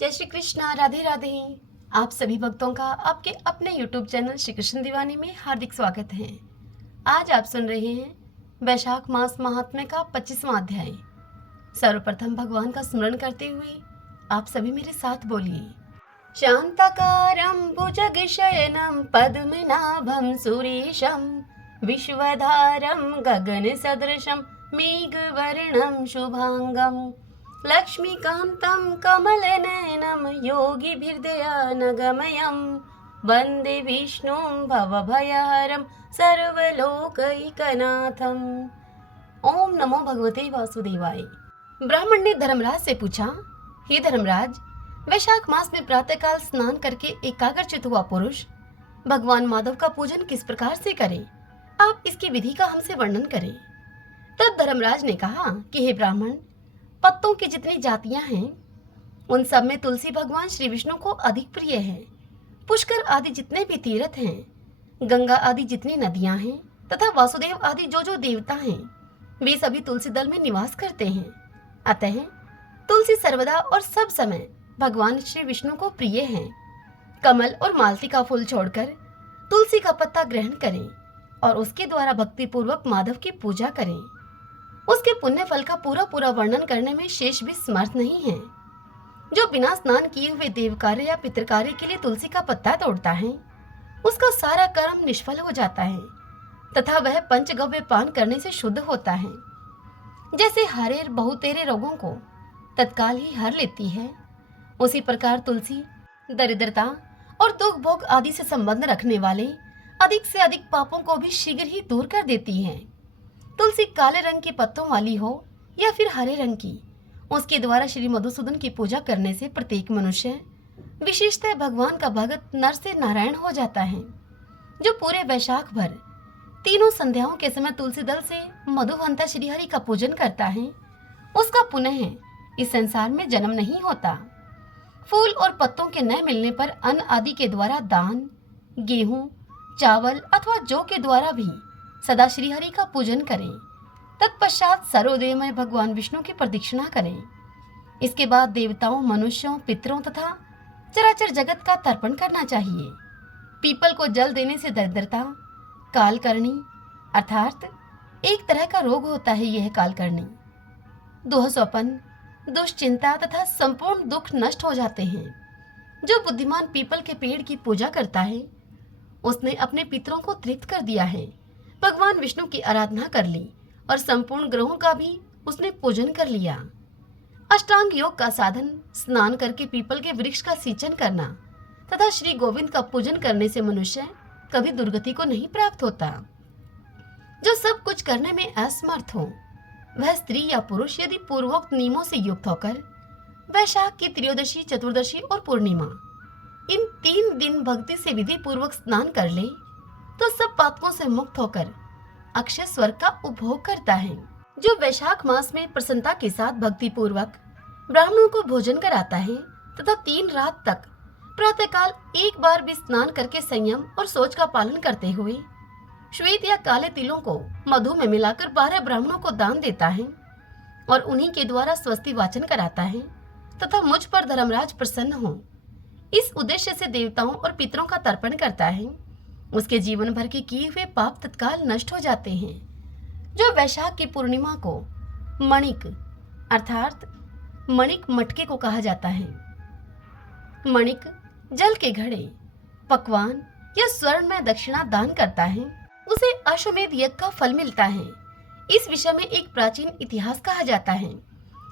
जय श्री कृष्णा, राधे राधे। आप सभी भक्तों का आपके अपने YouTube चैनल श्री कृष्ण दीवानी में हार्दिक स्वागत है। आज आप सुन रहे हैं वैशाख मास महात्म्य का 25वां अध्याय। सर्वप्रथम भगवान का स्मरण करते हुए आप सभी मेरे साथ बोलिए। शांताकारं भुजगशयनं पद्मनाभं सुरेशं विश्वधारं गगनसदृशं मेघवर्णं शुभांगं लक्ष्मीकान्तं कमलनयनं योगिभिर्दयानगमयं वन्दे विष्णुं भवभयहरं सर्वलोकैकनाथम्। ओम नमो भगवते वासुदेवाय। ब्राह्मण ने धर्मराज से पूछा, हे धर्मराज, वैशाख मास में प्रातःकाल स्नान करके एकाग्रचित हुआ पुरुष भगवान माधव का पूजन किस प्रकार से करे? आप इसकी विधि का हमसे वर्णन करें। तब धर्मराज ने कहा कि हे ब्राह्मण, पत्तों की जितनी जातियां हैं उन सब में तुलसी भगवान श्री विष्णु को अधिक प्रिय है। पुष्कर आदि जितने भी तीर्थ हैं, गंगा आदि जितनी नदियां हैं तथा वासुदेव आदि जो जो देवता हैं, वे सभी तुलसी दल में निवास करते हैं। अतः तुलसी सर्वदा और सब समय भगवान श्री विष्णु को प्रिय है। कमल और मालती का फूल छोड़कर तुलसी का पत्ता ग्रहण करें और उसके द्वारा भक्ति पूर्वक माधव की पूजा करें। उसके पुण्य फल का पूरा पूरा वर्णन करने में शेष भी समर्थ नहीं है। जो बिना स्नान किए हुए देव कार्य या पितृ कार्य के लिए तुलसी का पत्ता तोड़ता है, उसका सारा कर्म निष्फल हो जाता है तथा वह पंचगव्य पान करने से शुद्ध होता है। जैसे हरेर बहुतेरे रोगों को तत्काल ही हर लेती है, उसी प्रकार तुलसी दरिद्रता और दुख भोग आदि से संबंध रखने वाले अधिक से अधिक पापों को भी शीघ्र ही दूर कर देती है। तुलसी काले रंग के पत्तों वाली हो या फिर हरे रंग की, उसके द्वारा श्री मधुसूदन की पूजा करने से प्रत्येक मनुष्य, विशेषतः भगवान का भगत, नर से नारायण हो जाता है। जो पूरे वैशाख भर तीनों संध्याओं के समय तुलसी दल से मधुवंता श्रीहरि का पूजन करता है, उसका पुनः इस संसार में जन्म नहीं होता। फूल और पत्तों के न मिलने पर अन्न आदि के द्वारा दान, गेहूं, चावल अथवा जौ के द्वारा भी सदा श्रीहरि का पूजन करें। तत्पश्चात सर्वोदयमय भगवान विष्णु की प्रदक्षिणा करें। इसके बाद देवताओं, मनुष्यों, पितरों तथा चराचर जगत का तर्पण करना चाहिए। पीपल को जल देने से दरिद्रता, कालकर्णी अर्थात एक तरह का रोग होता है, यह कालकर्णी, दोहसौपन, दुश्चिंता तथा संपूर्ण दुख नष्ट हो जाते हैं। जो बुद्धिमान पीपल के पेड़ की पूजा करता है, उसने अपने पितरों को तृप्त कर दिया है, भगवान विष्णु की आराधना कर ली और संपूर्ण ग्रहों का भी उसने पूजन कर लिया। अष्टांग योग का साधन स्नान करके पीपल के वृक्ष का सिंचन करना तथा श्री गोविंद का पूजन करने से मनुष्य कभी दुर्गति को नहीं प्राप्त होता। जो सब कुछ करने में असमर्थ हो, वह स्त्री या पुरुष यदि पूर्वोक्त नियमों से युक्त होकर वैशाख की त्रयोदशी, चतुर्दशी और पूर्णिमा इन 3 दिन भक्ति से विधि पूर्वक स्नान कर ले तो सब पापों से मुक्त होकर अक्षय स्वर्ग का उपभोग करता है। जो वैशाख मास में प्रसन्नता के साथ भक्ति पूर्वक ब्राह्मणों को भोजन कराता है तथा 3 रात तक प्रातःकाल एक बार भी स्नान करके संयम और सोच का पालन करते हुए श्वेत या काले तिलों को मधु में मिलाकर 12 ब्राह्मणों को दान देता है और उन्हीं के द्वारा स्वस्ति वाचन कराता है तथा मुझ पर धर्मराज प्रसन्न हो, इस उद्देश्य से देवताओं और पितरों का तर्पण करता है, उसके जीवन भर के किए हुए पाप तत्काल नष्ट हो जाते हैं। जो वैशाख की पूर्णिमा को मणिक अर्थात मणिक मटके को कहा जाता है, मणिक जल के घड़े, पकवान या स्वर्ण में दक्षिणा दान करता है, उसे अश्वमेध यज्ञ का फल मिलता है। इस विषय में एक प्राचीन इतिहास कहा जाता है,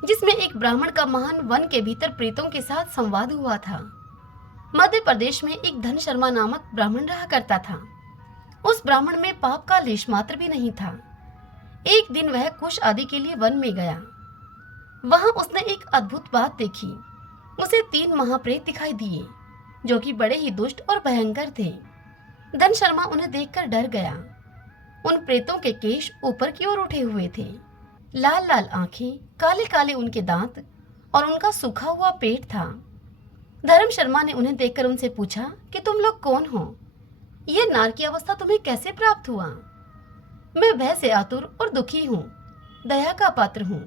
जिसमें एक ब्राह्मण का महान वन के भीतर प्रेतों के साथ संवाद हुआ था। मध्य प्रदेश में एक धन शर्मा नामक ब्राह्मण रहा करता था। उस ब्राह्मण में पाप का लेश मात्र भी नहीं था। एक दिन वह कुश आदि के लिए वन में गया। वहां उसने एक अद्भुत बात देखी। उसे 3 महाप्रेत दिखाई दिए, जो कि बड़े ही दुष्ट और भयंकर थे। धन शर्मा उन्हें देखकर डर गया। उन प्रेतों के केश ऊपर की ओर उठे हुए थे, लाल लाल आंखें, काले काले उनके दांत और उनका सूखा हुआ पेट था। धर्म शर्मा ने उन्हें देखकर उनसे पूछा कि तुम लोग कौन हो? यह नार की अवस्था तुम्हें कैसे प्राप्त हुआ? मैं भय से आतुर और दुखी हूँ, दया का पात्र हूँ,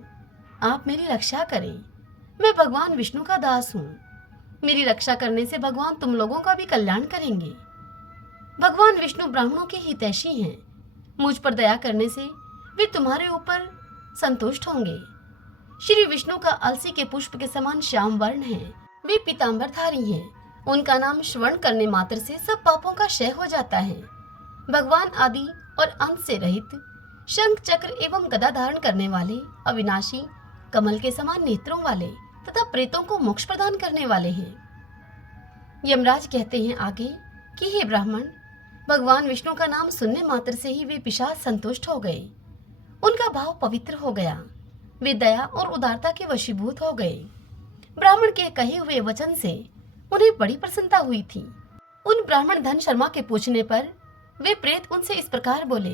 आप मेरी रक्षा करें। मैं भगवान विष्णु का दास हूँ। मेरी रक्षा करने से भगवान तुम लोगों का भी कल्याण करेंगे। भगवान विष्णु ब्राह्मणों के हितैषी हैं। मुझ पर दया करने से वे तुम्हारे ऊपर संतुष्ट होंगे। श्री विष्णु का अलसी के पुष्प के समान श्याम वर्ण है। वे पीतांबरधारी हैं। उनका नाम श्रवण करने मात्र से सब पापों का क्षय हो जाता है। भगवान आदि और अंत से रहित, शंख चक्र एवं गदा धारण करने वाले, अविनाशी, कमल के समान नेत्रों वाले तथा प्रेतों को मोक्ष प्रदान करने वाले हैं। यमराज कहते हैं आगे कि हे ब्राह्मण, भगवान विष्णु का नाम सुनने मात्र से ही वे पिशाच संतुष्ट हो गए। उनका भाव पवित्र हो गया। वे दया और उदारता के वशीभूत हो गए। ब्राह्मण के कहे हुए वचन से उन्हें बड़ी प्रसन्नता हुई थी। उन ब्राह्मण धन शर्मा के पूछने पर वे प्रेत उनसे इस प्रकार बोले।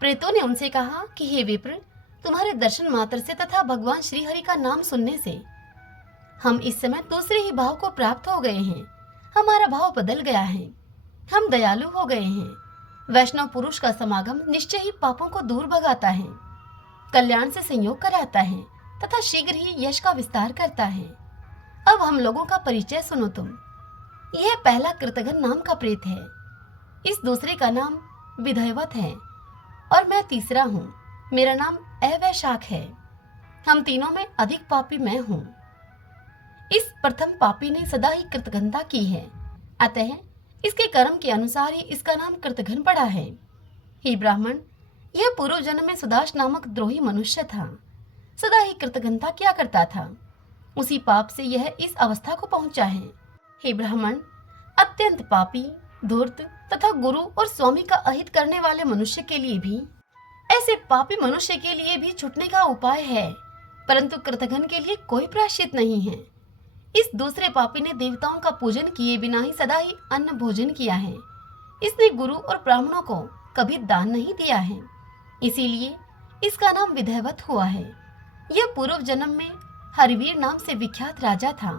प्रेतों ने उनसे कहा कि हे विप्र, तुम्हारे दर्शन मात्र से तथा भगवान श्री हरि का नाम सुनने से हम इस समय दूसरे ही भाव को प्राप्त हो गए हैं। हमारा भाव बदल गया है। हम दयालु हो गए हैं। वैष्णव पुरुष का समागम निश्चय ही पापों को दूर भगाता है, कल्याण से संयोग कराता है तथा शीघ्र ही यश का विस्तार करता है। अब हम लोगों का परिचय सुनो तुम। यह पहला कृतघ्न नाम का प्रेत है। इस दूसरे का नाम विधयवत है और मैं तीसरा हूँ। मेरा नाम अवैशाख है। हम तीनों में अधिक पापी मैं हूँ। इस प्रथम पापी ने सदा ही कृतघ्नता की है, अतः इसके कर्म के अनुसार ही इसका नाम कृतघ्न पड़ा है। हे ब्राह्मण, यह पूर्व जन्म में सुदाश नामक द्रोही मनुष्य था। सदा ही कृतघ्नता किया करता था। उसी पाप से यह इस अवस्था को पहुंचा है। हे ब्राह्मण, अत्यंत पापी, धूर्त तथा गुरु और स्वामी का अहित करने वाले मनुष्य के लिए भी, ऐसे पापी मनुष्य के लिए भी छूटने का उपाय है, परंतु कृतघ्न के लिए कोई प्रायश्चित नहीं है। इस दूसरे पापी ने देवताओं का पूजन किए बिना ही सदा ही अन्न भोजन किया है। इसने गुरु और ब्राह्मणों को कभी दान नहीं दिया है, इसीलिए इसका नाम विधैवत हुआ है। यह पूर्व जन्म में हरिवीर नाम से विख्यात राजा था।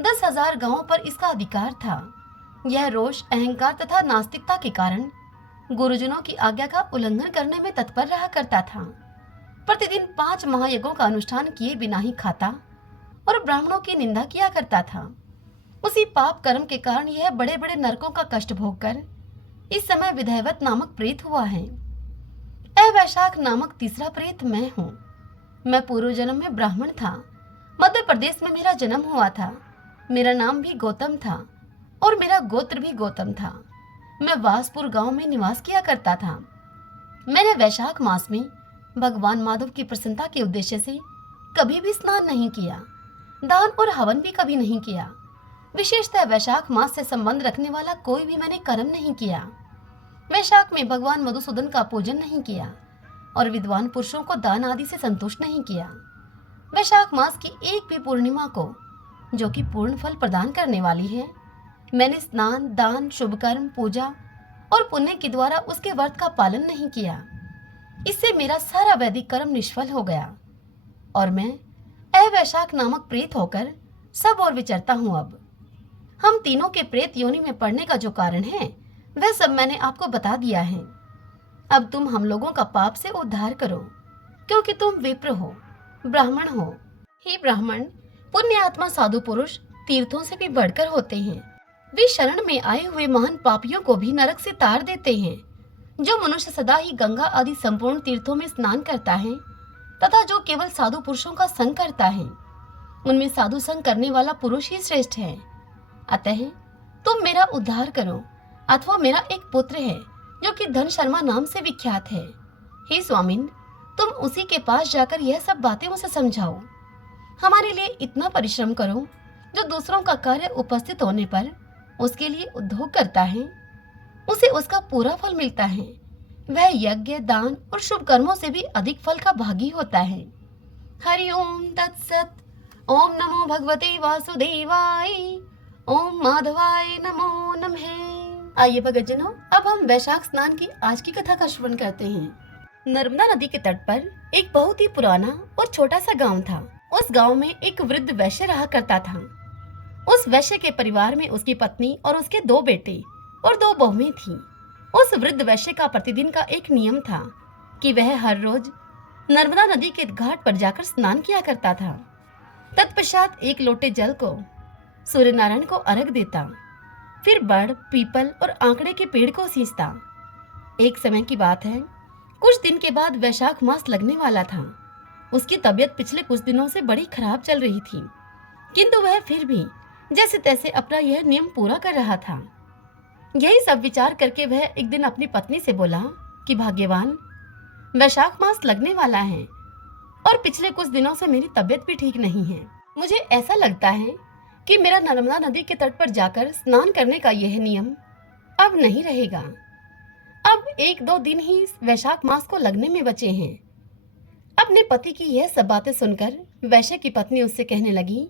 10,000 गांवों पर इसका अधिकार था। यह रोष, अहंकार तथा नास्तिकता के कारण गुरुजनों की आज्ञा का उल्लंघन करने में तत्पर रहा करता था। प्रतिदिन 5 महायज्ञों का अनुष्ठान किए बिना ही खाता और ब्राह्मणों की निंदा किया करता था। उसी पाप कर्म के कारण यह बड़े बड़े नरकों का कष्ट भोगकर इस समय विधैवत नामक प्रेत हुआ है। अवैशाख नामक तीसरा प्रेत मैं हूँ। मैं पूर्व जन्म में ब्राह्मण था। मध्य प्रदेश में मेरा जन्म हुआ था। मेरा नाम भी गौतम था और मेरा गोत्र भी गौतम था। मैं वासपुर गांव में निवास किया करता था। मैंने वैशाख मास में भगवान माधव की प्रसन्नता के उद्देश्य से कभी भी स्नान नहीं किया, दान और हवन भी कभी नहीं किया। विशेषतः वैशाख मास से संबंध रखने वाला कोई भी मैंने कर्म नहीं किया। वैशाख में भगवान मधुसूदन का पूजन नहीं किया और विद्वान पुरुषों को दान आदि से संतुष्ट नहीं किया। वैशाख मास की एक भी पूर्णिमा को, जो कि पूर्ण फल प्रदान करने वाली है, मैंने स्नान, दान, शुभ कर्म, पूजा और पुण्य के द्वारा उसके व्रत का पालन नहीं किया। इससे मेरा सारा वैदिक कर्म निष्फल हो गया और मैं अवैशाख नामक प्रेत होकर सब और विचरता हूँ। अब हम तीनों के प्रेत योनि में पड़ने का जो कारण है वह सब मैंने आपको बता दिया है। अब तुम हम लोगों का पाप से उद्धार करो, क्योंकि तुम विप्र हो, ब्राह्मण हो। हे ब्राह्मण, पुण्य आत्मा साधु पुरुष तीर्थों से भी बढ़कर होते हैं। वे शरण में आए हुए महान पापियों को भी नरक से तार देते हैं। जो मनुष्य सदा ही गंगा आदि संपूर्ण तीर्थों में स्नान करता है तथा जो केवल साधु पुरुषों का संग करता है, उनमें साधु संग करने वाला पुरुष ही श्रेष्ठ है। अतः तुम मेरा उद्धार करो, अथवा मेरा एक पुत्र है जो कि धन शर्मा नाम से विख्यात है। हे स्वामिन, तुम उसी के पास जाकर यह सब बातें उसे समझाओ। हमारे लिए इतना परिश्रम करो जो दूसरों का कार्य उपस्थित होने पर उसके लिए उद्योग करता है, उसे उसका पूरा फल मिलता है। वह यज्ञ, दान और शुभ कर्मों से भी अधिक फल का भागी होता है। हरि ओम तत्सत। ओम नमो भगवते वासुदेवाय। ओम माधवाय नमो नमः। आइए भगतजनों, अब हम वैशाख स्नान की आज की कथा का श्रवण करते हैं। नर्मदा नदी के तट पर एक बहुत ही पुराना और छोटा सा गांव था। उस गांव में एक वृद्ध वैश्य रहा करता था। उस वैश्य के परिवार में उसकी पत्नी और उसके 2 बेटे और 2 बहुएं थीं। उस वृद्ध वैश्य का प्रतिदिन का एक नियम था कि वह हर रोज नर्मदा नदी के घाट पर जाकर स्नान किया करता था। तत्पश्चात एक लोटे जल को सूर्य नारायण को अर्घ देता, फिर बड़, पीपल और आंकड़े के पेड़ को सींचता। एक समय की बात है, कुछ दिन के बाद वैशाख मास लगने वाला था। उसकी तबीयत पिछले कुछ दिनों से बड़ी खराब चल रही थी, किंतु वह फिर भी जैसे तैसे अपना यह नियम पूरा कर रहा था। यही सब विचार करके वह एक दिन अपनी पत्नी से बोला कि भाग्यवान, वैशाख मास लगने वाला है और पिछले कुछ दिनों से मेरी तबीयत भी ठीक नहीं है। मुझे ऐसा लगता है कि मेरा नर्मदा नदी के तट पर जाकर स्नान करने का यह नियम अब नहीं रहेगा। अब 1-2 दिन ही वैशाख मास को लगने में बचे हैं। अपने पति की यह सब बातें सुनकर वैश्य की पत्नी उससे कहने लगी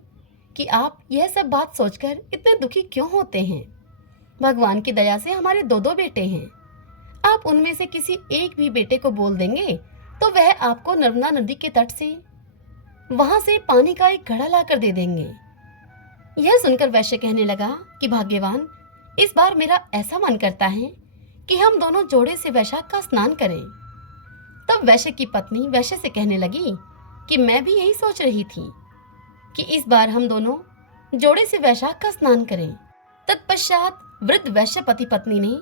कि आप यह सब बात सोचकर इतने दुखी क्यों होते हैं? भगवान की दया से हमारे 2-2 बेटे हैं। आप उनमें से किसी एक भी बेटे को बोल देंगे तो वह आपको नर्मदा नदी के तट से वहां से पानी का एक घड़ा लाकर दे देंगे। यह सुनकर वैश्य कहने लगा कि भाग्यवान, इस बार मेरा ऐसा मन करता है कि हम दोनों जोड़े से वैशाख का स्नान करें। तब वैश्य की पत्नी वैश्य से कहने लगी कि मैं भी यही सोच रही थी कि इस बार हम दोनों जोड़े से वैशाख का स्नान करें। तत्पश्चात वृद्ध वैश्य पति पत्नी ने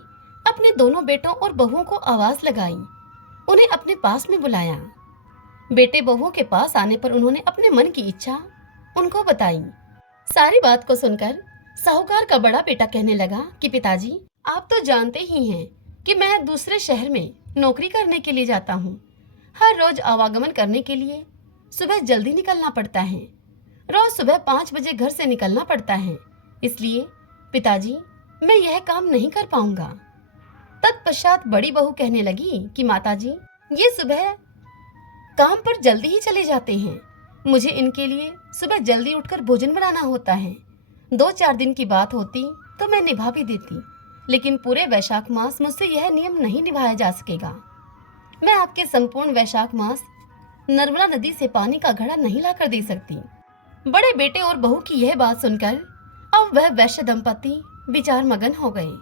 अपने दोनों बेटों और बहुओं को आवाज लगाई, उन्हें अपने पास में बुलाया। बेटे बहुओं के पास आने पर उन्होंने अपने मन की इच्छा उनको बताई। सारी बात को सुनकर साहूकार का बड़ा बेटा कहने लगा कि पिताजी, आप तो जानते ही हैं कि मैं दूसरे शहर में नौकरी करने के लिए जाता हूँ। हर रोज आवागमन करने के लिए सुबह जल्दी निकलना पड़ता है। रोज सुबह 5 बजे घर से निकलना पड़ता है। इसलिए पिताजी, मैं यह काम नहीं कर पाऊंगा। तत्पश्चात बड़ी बहू कहने लगी कि माताजी, ये सुबह काम पर जल्दी ही चले जाते हैं। मुझे इनके लिए सुबह जल्दी उठकर भोजन बनाना होता है। 2-4 दिन की बात होती तो मैं निभा भी देती, लेकिन पूरे वैशाख मास मुझसे यह नियम नहीं निभाया जा सकेगा। मैं आपके संपूर्ण वैशाख मास नर्मदा नदी से पानी का घड़ा नहीं लाकर दे सकती। बड़े बेटे और बहू की यह बात सुनकर अब वह वैश्य दंपति विचार मगन हो गए।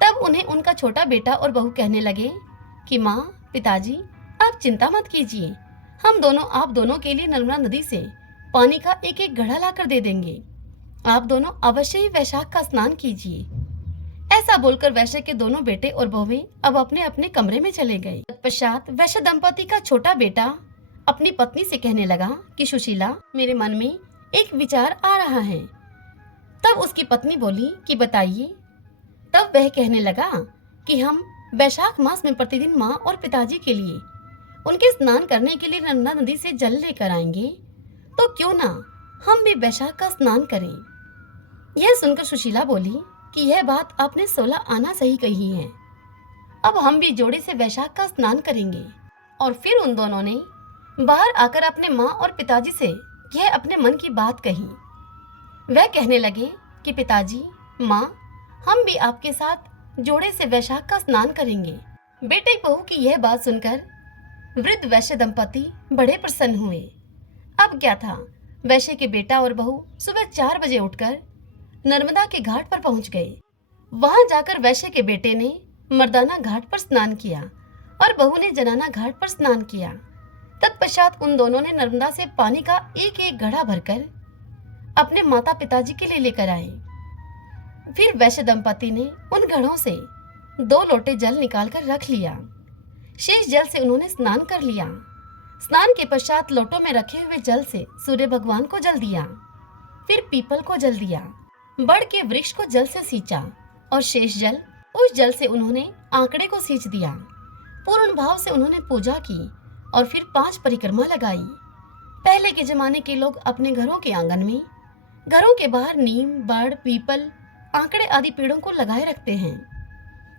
तब उन्हें उनका छोटा बेटा और बहू कहने लगे कि माँ, पिताजी, आप चिंता मत कीजिए, हम दोनों आप दोनों के लिए नर्मदा नदी से पानी का एक एक घड़ा लाकर दे देंगे। आप दोनों अवश्य ही वैशाख का स्नान कीजिए। ऐसा बोलकर वैश्य के दोनों बेटे और बहुएं अब अपने अपने कमरे में चले गए। तत्पश्चात वैश्य दंपति का छोटा बेटा अपनी पत्नी से कहने लगा कि सुशीला, मेरे मन में एक विचार आ रहा है। तब उसकी पत्नी बोली कि बताइए। तब वह कहने लगा कि हम वैशाख मास में प्रतिदिन माँ और पिताजी के लिए उनके स्नान करने के लिए नर्मदा नदी से जल लेकर आएंगे, तो क्यों ना हम भी वैशाख का स्नान करें। यह सुनकर सुशीला बोली कि यह बात आपने 16 आना सही कही है। अब हम भी जोड़े से वैशाख का स्नान करेंगे। और फिर उन दोनों ने बाहर आकर अपने माँ और पिताजी से यह अपने मन की बात कही। वह कहने लगे कि पिताजी, माँ, हम भी आपके साथ जोड़े से वैशाख का स्नान करेंगे। बेटे बहू की यह बात सुनकर वृद्ध वैश्य दंपति बड़े प्रसन्न हुए। अब क्या था, वैश्य के बेटा और बहू सुबह 4 बजे उठकर नर्मदा के घाट पर पहुंच गए। वहां जाकर वैश्य के बेटे ने मर्दाना घाट पर स्नान किया और बहू ने जनाना घाट पर स्नान किया। तत्पश्चात उन दोनों ने नर्मदा से पानी का एक एक घड़ा भरकर अपने माता पिताजी के लिए लेकर आए। फिर वैश्य दंपति ने उन घड़ों से 2 लोटे जल निकालकर रख लिया। शेष जल से उन्होंने स्नान कर लिया। स्नान के पश्चात लोटों में रखे हुए जल से सूर्य भगवान को जल दिया, फिर पीपल को जल दिया, बड़ के वृक्ष को जल से सींचा और शेष जल, उस जल से उन्होंने आंकड़े को सींच दिया। पूर्ण भाव से उन्होंने पूजा की और फिर 5 परिक्रमा लगाई। पहले के जमाने के लोग अपने घरों के आंगन में, घरों के बाहर नीम, बड़, पीपल, आंकड़े आदि पेड़ों को लगाए रखते हैं।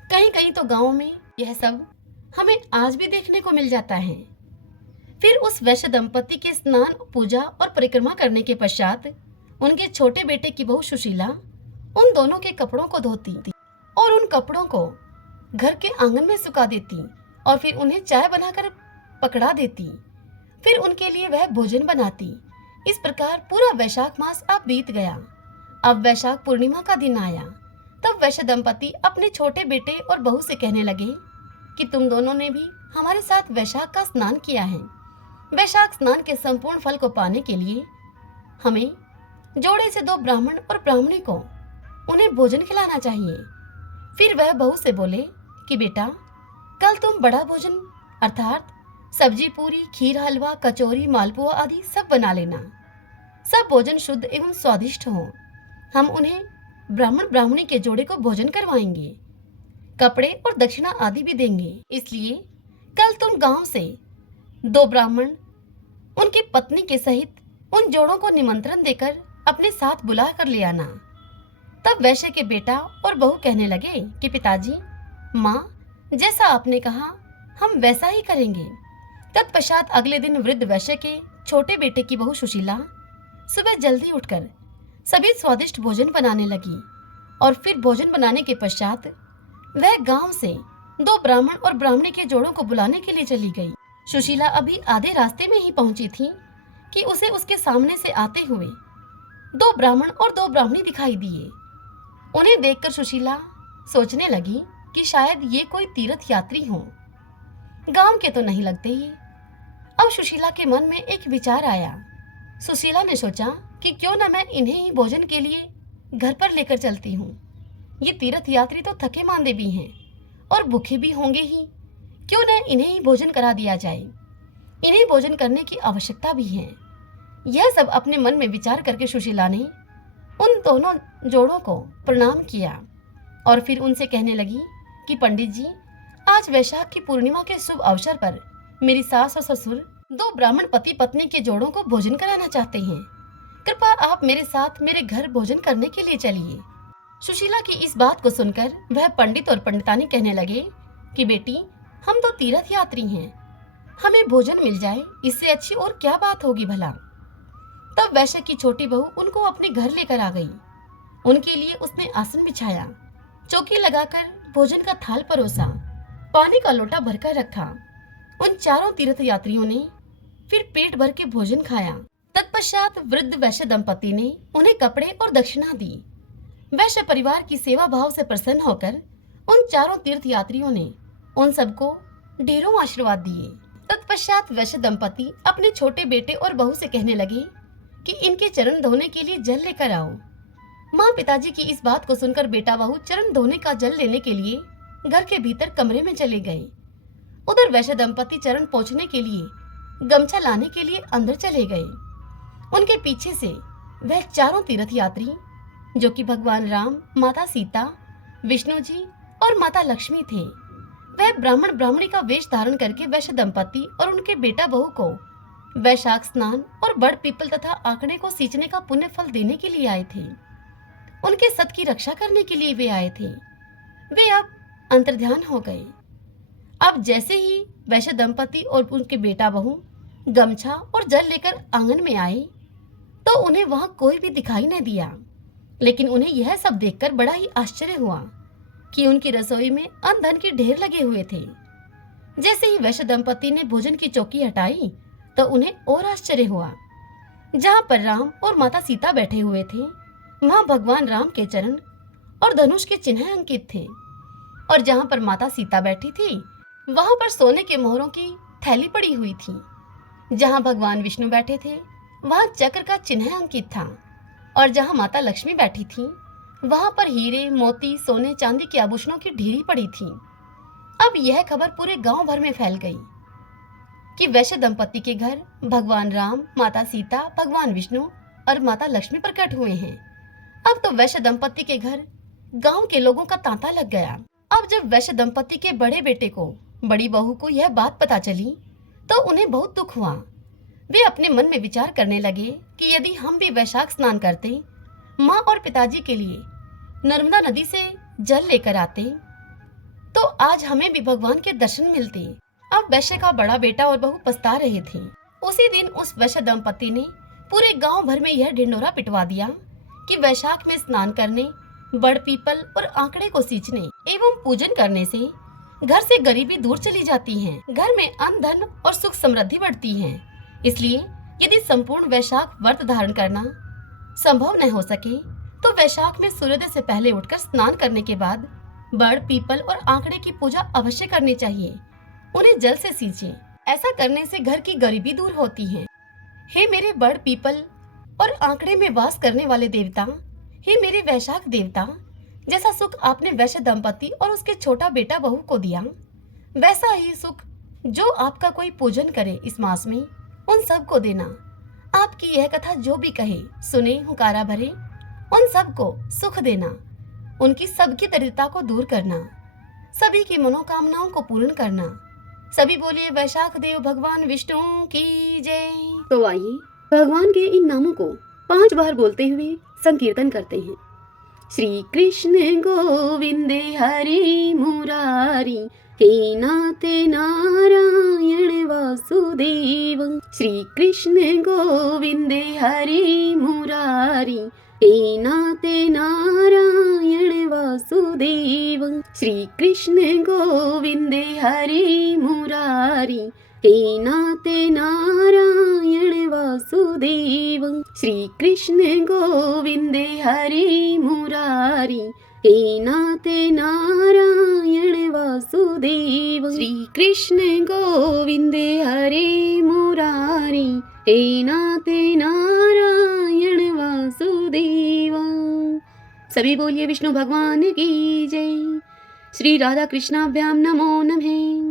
कहीं कहीं तो गाँव में यह सब हमें आज भी देखने को मिल जाता है। फिर उस वैश्य दंपति के स्नान, पूजा और परिक्रमा करने के पश्चात उनके छोटे बेटे की बहू सुशीला उन दोनों के कपड़ों को धोती और उन कपड़ों को घर के आंगन में सुखा देती और फिर उन्हें चाय बनाकर पकड़ा देती। फिर उनके लिए वह भोजन बनाती। इस प्रकार पूरा वैशाख मास अब बीत गया। अब वैशाख पूर्णिमा का दिन आया। तब वैश्य दंपति अपने छोटे बेटे और बहू से कहने लगे कि तुम दोनों ने भी हमारे साथ वैशाख का स्नान किया है। वैशाख स्नान के संपूर्ण फल को पाने के लिए हमें जोड़े से 2 ब्राह्मण और ब्राह्मणी को उन्हें भोजन खिलाना चाहिए। फिर वह बहू से बोले कि बेटा, कल तुम बड़ा भोजन अर्थात सब्जी, पूरी, खीर, हलवा, कचौरी, मालपुआ आदि सब बना लेना। सब भोजन शुद्ध एवं स्वादिष्ट हो। हम उन्हें ब्राह्मण ब्राह्मणी के जोड़े को भोजन करवाएंगे, कपड़े और दक्षिणा आदि भी देंगे। इसलिए कल तुम गांव से 2 ब्राह्मण उनकी पत्नी के सहित उन जोड़ों को निमंत्रण देकर अपने साथ बुला कर ले आना। तब वैश्य के बेटा और बहू कहने लगे कि पिताजी, माँ, जैसा आपने कहा हम वैसा ही करेंगे। तत्पश्चात अगले दिन वृद्ध वैश्य के छोटे बेटे की बहू सुशीला सुबह जल्दी उठकर सभी स्वादिष्ट भोजन बनाने लगी और फिर भोजन बनाने के पश्चात वह गांव से 2 ब्राह्मण और ब्राह्मणी के जोड़ों को बुलाने के लिए चली गई। सुशीला अभी आधे रास्ते में ही पहुंची थी कि उसे उसके सामने से आते हुए 2 ब्राह्मण और 2 ब्राह्मणी दिखाई दिए। उन्हें देखकर सुशीला सोचने लगी कि शायद ये कोई तीर्थ यात्री हो, गांव के तो नहीं लगते ही। अब सुशीला के मन में एक विचार आया। सुशीला ने सोचा कि क्यों न मैं इन्हें ही भोजन के लिए घर पर लेकर चलती हूँ। ये तीर्थ यात्री तो थके मांदे भी हैं और भूखे भी होंगे ही, क्यों न इन्हें ही भोजन करा दिया जाए। इन्हें भोजन करने की आवश्यकता भी है। यह सब अपने मन में विचार करके सुशीला ने उन दोनों जोड़ों को प्रणाम किया और फिर उनसे कहने लगी कि पंडित जी, आज वैशाख की पूर्णिमा के शुभ अवसर पर मेरी सास और ससुर 2 ब्राह्मण पति पत्नी के जोड़ों को भोजन कराना चाहते हैं। कृपया आप मेरे साथ मेरे घर भोजन करने के लिए चलिए। सुशीला की इस बात को सुनकर वह पंडित और पंडितानी कहने लगे कि बेटी, हम तो तीर्थ यात्री हैं, हमें भोजन मिल जाए इससे अच्छी और क्या बात होगी भला। तब वैश्य की छोटी बहू उनको अपने घर लेकर आ गई। उनके लिए उसने आसन बिछाया, चौकी लगाकर भोजन का थाल परोसा, पानी का लोटा भरकर रखा। उन चारों तीर्थ यात्रियों ने फिर पेट भर के भोजन खाया। तत्पश्चात वृद्ध वैश्य दंपति ने उन्हें कपड़े और दक्षिणा दी। वैश्य परिवार की सेवा भाव से प्रसन्न होकर उन चारों तीर्थ यात्रियों ने उन सबको ढेरों आशीर्वाद दिए। तत्पश्चात वैश्य दंपति अपने छोटे बेटे और बहू से कहने लगे कि इनके चरण धोने के लिए जल लेकर आओ। माँ पिताजी की इस बात को सुनकर बेटा बहू चरण धोने का जल लेने के लिए घर के भीतर कमरे में चले गए। उधर वैश्य दंपति चरण पोंछने के लिए गमछा लाने के लिए अंदर चले गए। उनके पीछे से वह चारों तीर्थ यात्री, जो कि भगवान राम, माता सीता, विष्णु जी और माता लक्ष्मी थे, वह ब्राह्मण ब्राह्मणी का वेश धारण करके वैश्य दंपति और उनके बेटा बहू को वैशाख स्नान और बड़ पीपल तथा आंकड़े को सींचने का पुण्य फल देने के लिए आए थे। उनके सत की रक्षा करने के लिए वे आए थे। वे अब अंतर्ध्यान हो गए। अब जैसे ही वैश्य दंपति और उनके बेटा बहू गमछा और जल लेकर आंगन में आए तो उन्हें वहां कोई भी दिखाई न दिया। लेकिन उन्हें यह सब देखकर बड़ा ही आश्चर्य हुआ कि उनकी रसोई में अन्न धन के ढेर लगे हुए थे। जैसे ही वैश्य दंपति ने भोजन की चौकी हटाई तो उन्हें और आश्चर्य हुआ। जहां पर राम और माता सीता बैठे हुए थे, वहां भगवान राम के चरण और धनुष के चिन्ह अंकित थे, और जहां पर माता सीता बैठी थी वहां पर सोने के मोहरों की थैली पड़ी हुई थी। जहां भगवान विष्णु बैठे थे वहां चक्र का चिन्ह अंकित था, और जहां माता लक्ष्मी बैठी थी वहां पर हीरे, मोती, सोने चांदी के आभूषणों की ढेरी पड़ी थी। अब यह खबर पूरे गांव भर में फैल गई कि वैश्य दंपति के घर भगवान राम, माता सीता, भगवान विष्णु और माता लक्ष्मी प्रकट हुए हैं। अब तो वैश्य दंपति के घर गांव के लोगों का तांता लग गया। अब जब वैश्य दंपति के बड़े बेटे को, बड़ी बहू को यह बात पता चली तो उन्हें बहुत दुख हुआ। वे अपने मन में विचार करने लगे कि यदि हम भी वैशाख स्नान करते, माँ और पिताजी के लिए नर्मदा नदी से जल लेकर आते, तो आज हमें भी भगवान के दर्शन मिलते। अब वैश्य का बड़ा बेटा और बहू पछता रहे थे। उसी दिन उस वैश्य दंपति ने पूरे गांव भर में यह ढिंडोरा पिटवा दिया कि वैशाख में स्नान करने, बड़ पीपल और आंकड़े को सींचने एवं पूजन करने से घर से गरीबी दूर चली जाती है, घर में अन्न धन और सुख समृद्धि बढ़ती है। इसलिए यदि संपूर्ण वैशाख व्रत धारण करना संभव न हो सके तो वैशाख में सूर्योदय से पहले उठकर स्नान करने के बाद बड़ पीपल और आंकड़े की पूजा अवश्य करनी चाहिए। उन्हें जल से सींचे। ऐसा करने से घर की गरीबी दूर होती है। हे मेरे बड़ पीपल और आंकड़े में वास करने वाले देवता, हे मेरे वैशाख देवता, जैसा सुख आपने वैश्य दंपति और उसके छोटा बेटा बहू को दिया, वैसा ही सुख जो आपका कोई पूजन करे इस मास में, उन सब को देना। आपकी यह कथा जो भी कहे सुने हुकारा भरे, उन सब को सुख देना, उनकी सबकी दरिद्रता को दूर करना, सभी की मनोकामनाओं को पूर्ण करना। सभी बोलिए वैशाख देव भगवान विष्णु की जय। तो आइए भगवान के इन नामों को 5 बार बोलते हुए संकीर्तन करते हैं। श्री कृष्ण गोविंदे हरि मुरारी, हे नाथ नारायण वासुदेव। श्री कृष्ण गोविंदे हरि मुरारी, हे नाथ नारायण वासुदेव। श्री कृष्ण गोविंदे हरि मुरारी, हे नाथ नारायण वासुदेव। श्री कृष्ण गोविंदे हरि मुरारी, हे नाथ नारायण वासुदेव। श्री कृष्ण गोविंदे हरि मुरारी, हे नाथ नारायण वासुदेव। सभी बोलिए विष्णु भगवान की जय। श्री राधा कृष्णाभ्याम नमो नमः।